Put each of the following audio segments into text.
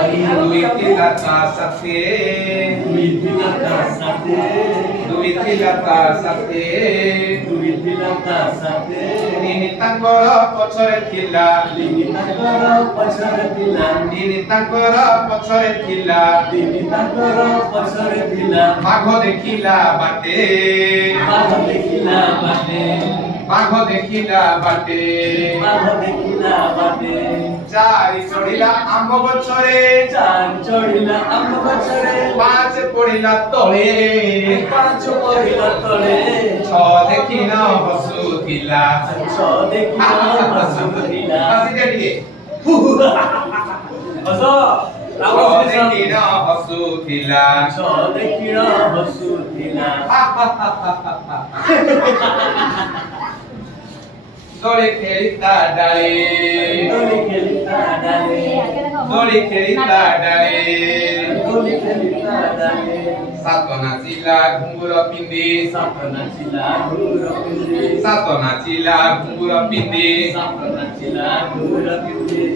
Duit tilata sate. Duit tilata sate. Ini tangkoro pocore tila. Ini tangkoro pocore tila. Magho dekila bate. Magho dekila bate. Chari chorila ambo gachore. Panch porila tole. Chho dekina hasutila. Así te dije. Dekina hasutila. Dole kelita dale. Satona sila gunguro pindi.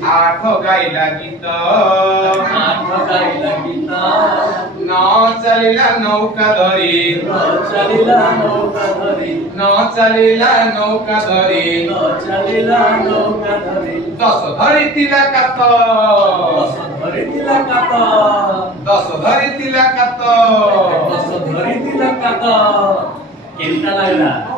Ato gaila gita. No chalila nauka dhari. दस धरी तिलक केमिता लागला